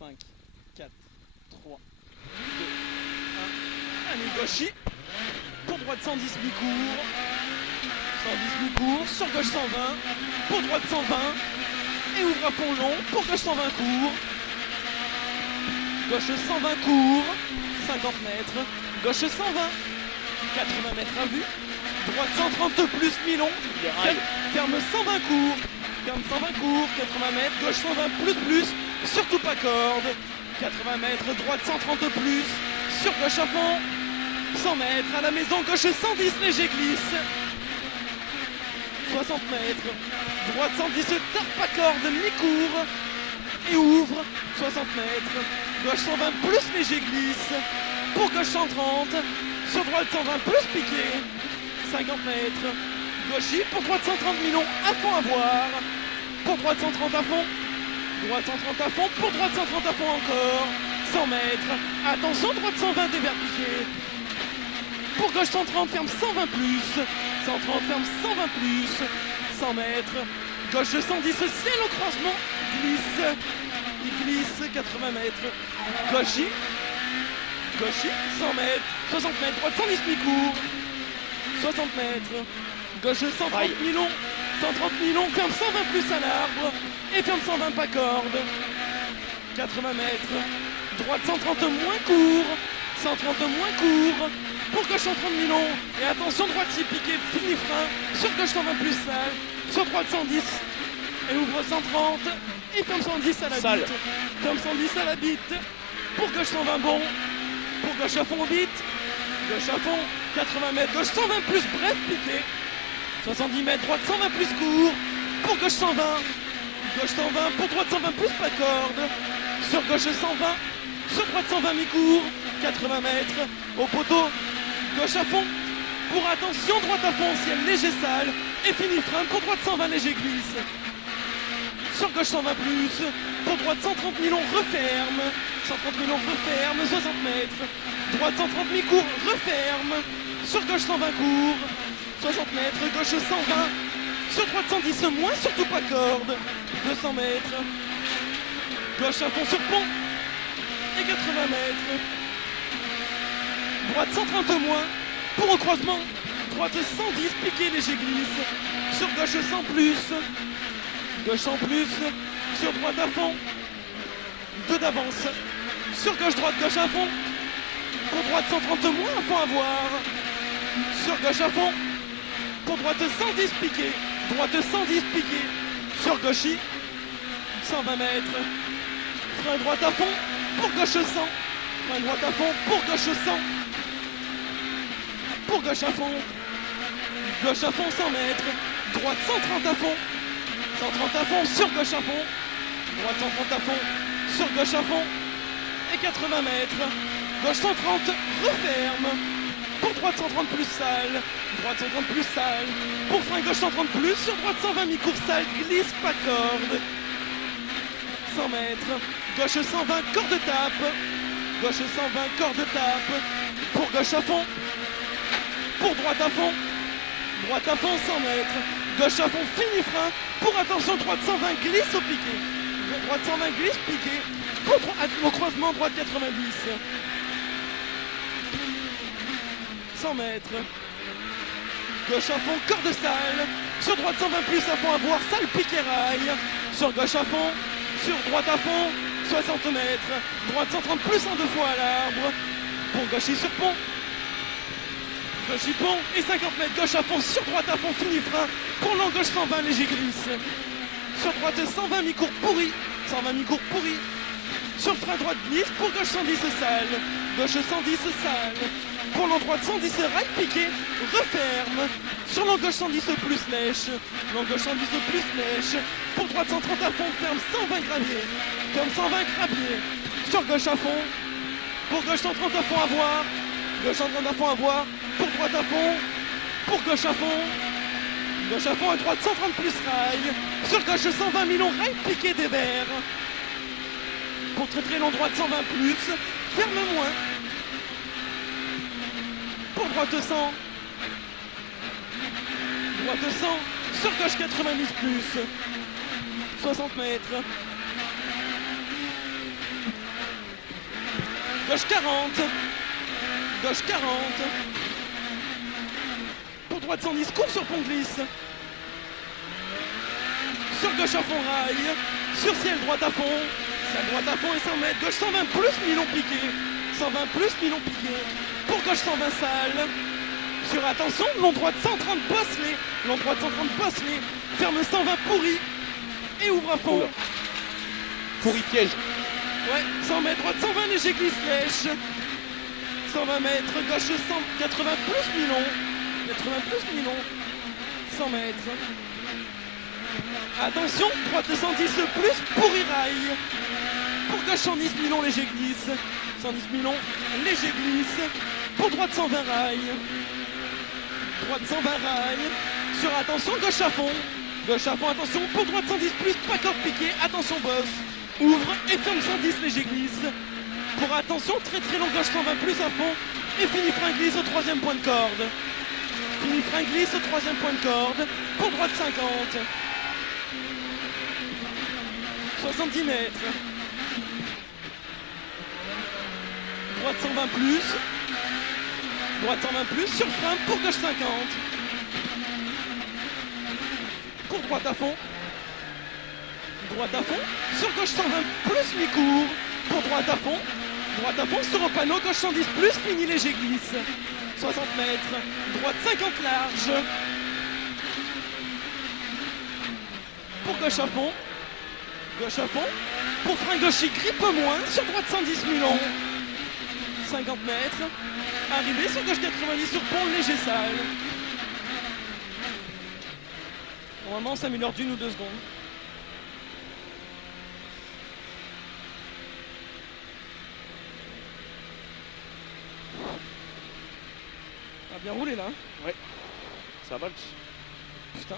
5, 4, 3, 2, 1. Ami gauchi. Pour droite 110 mi-court. 110 mi-court. Sur gauche 120. Pour droite 120. Et ouvre à fond long. Pour gauche 120 court. Gauche 120 court. 50 mètres. Gauche 120. 80 mètres à vue. Droite 130 plus mi-long. Ferme 120 court. Ferme 120 court. 80 mètres. Gauche 120 plus. Surtout pas corde. 80 mètres. Droite 130 plus. Sur gauche à fond. 100 mètres. À la maison. Gauche 110 léger glisse. 60 mètres. Droite 110 tape pas corde. Mi-court. Et ouvre. 60 mètres. Gauche 120 plus léger glisse. Pour gauche 130. Sur droite 120 plus piqué. 50 mètres. Gauchy. Pour droite 130 millions. À fond à voir. Pour droite 130 à fond. Droite 130 à fond. Pour droite 130 à fond encore. 100 mètres. Attention, droite 120 dévers piqué. Pour gauche 130, ferme 120 plus. 130, ferme 120 plus. 100 mètres. Gauche 110, ciel au croisement. Glisse. Il glisse. 80 mètres. Gauchy. Gauchy. 100 mètres. 60 mètres. Droite 110 mi-court. 60 mètres. Gauche 130 millions. 130 millions. Ferme 120 plus à l'arbre. Et ferme 120 pas corde. 80 mètres. Droite 130 moins court. 130 moins court. Pour gauche 130 millions. Et attention, droite 6 piqué, fini frein. Sur gauche 120 plus sale. Sur droite 110. Et ouvre 130. Et ferme 110 à la bite. Ferme 110 à la bite. Pour gauche 120 bon. Pour gauche à fond bite. Gauche à fond. 80 mètres. Gauche 120 plus bref piqué. 70 mètres. Droite 120 plus court. Pour gauche 120. Gauche 120. Pour droite 120 plus pas corde. Sur gauche 120. Sur droite 120 mi-court. 80 mètres. Au poteau. Gauche à fond. Pour attention, droite à fond, ciel léger sale. Et fini frein. Pour droite 120 léger glisse. Sur gauche 120 plus. Pour droite 130 millions referme. 130 millions referme. 60 mètres. Droite 130 mi-court referme. Sur gauche 120 court. 60 mètres. Gauche 120. Sur droite 110 moins. Surtout pas corde. 200 mètres. Gauche à fond sur pont. Et 80 mètres. Droite 130 moins. Pour au croisement. Droite 110 piqué léger glisse. Sur gauche 100 plus. Gauche 100 plus. Sur droite à fond. 2 d'avance. Sur gauche droite gauche à fond. Pour droite 130 moins à fond à voir. Sur gauche à fond. Pour droite 110 piqué. Droite 110 piqué. Sur gauchy. 120 mètres. Frein droite à fond. Pour gauche 100. Frein droite à fond. Pour gauche 100. Pour gauche à fond. Gauche à fond 100 mètres. Droite 130 à fond. 130 à fond sur gauche à fond. Droite 130 à fond. Sur gauche à fond. Et 80 mètres. Gauche 130. Referme. Pour droite 130 plus sale. Droite 130 plus sale. Pour frein gauche 130 plus. Sur droite 120 mi-court sale. Glisse pas corde. 100 mètres. Gauche 120 corde tape. Gauche 120 corde tape. Pour gauche à fond. Pour droite à fond. Droite à fond 100 mètres. Gauche à fond fini frein. Pour attention droite 120 glisse au piqué. Droite 120 glisse piqué. Pour au croisement droite 90. 100 mètres. Gauche à fond corde sale. Sur droite 120 plus à fond à voir sale piqué rail. Sur gauche à fond. Sur droite à fond. 60 mètres. Droite 130 plus en 2 fois à l'arbre. Pour gauche sur pont. Gauche pont et 50 mètres. Gauche à fond. Sur droite à fond fini frein. Pour l'an gauche 120 léger glisse. Sur droite 120 mi-court pourri. 120 mi-court pourri. Sur frein droite glisse. Pour gauche 110 sale. Gauche 110 sale. Pour l'an droite 110 rail piqué. Referme. Sur l'an gauche 110 plus lèche. L'an gauche 110 plus lèche. Pour droite 130 à fond. Ferme 120 gravier. Ferme 120 gravier. Sur gauche à fond. Pour gauche 130 à fond à voir. Gauche 130 à fond à voir. Pour droite à fond. Pour gauche à fond. Gauche à fond à droite 130 plus rail. Sur gauche 120 millions rail piqué des verts. Pour très long droite 120 plus. Ferme moins. Pour droite 100. Droite 100. Sur gauche 90 plus. 60 mètres. Gauche 40. Gauche 40. Pour droite 110, court sur pont glisse. Sur gauche à fond rail. Sur ciel droite à fond. Ciel droite à fond et 100 mètres. Gauche 120 plus Milon piqué. 120 plus Milon piqué. Pour gauche 120 salle. Sur attention, long droite 130 Bosselet. Long droite 130 Bosselet. Ferme 120 pourri. Et ouvre à fond. Pourri piège. Ouais, 100 mètres, droite 120 léger glisse-lèche. 120 mètres, gauche 180 plus Milon. 80 plus Milon. 100 mètres. Attention, droite 110 plus pourri rail. Pour gauche 110 Milon léger glisse. 110 Milon léger glisse. Pour droite 120 rail. Droite 120 rail. Sur attention, gauche à fond. Gauche à fond, attention. Pour droite 110 plus, pas corde piqué. Attention boss. Ouvre et ferme 110 léger glisse. Pour attention, très très long gauche 120 plus à fond. Et finit frein glisse au troisième point de corde. Finit frein glisse au troisième point de corde. Pour droite 50. 70 mètres. Droite 120 plus. Droite 120 plus sur frein pour gauche 50. Pour droite à fond. Droite à fond. Sur gauche 120 plus mi-court. Pour droite à fond. Droite à fond sur au panneau. Gauche 110 plus. Fini léger glisse. 60 mètres. Droite 50 large. Pour gauche à fond. Gauche à fond. Pour frein gauche, il grippe moins. Sur droite 110 Milon. 50 mètres. Arrivé sur gauche 90 sur pont léger sale. Normalement, ça améliore d'une ou deux secondes. Ça a bien roulé là. Ouais. Ça va. Putain.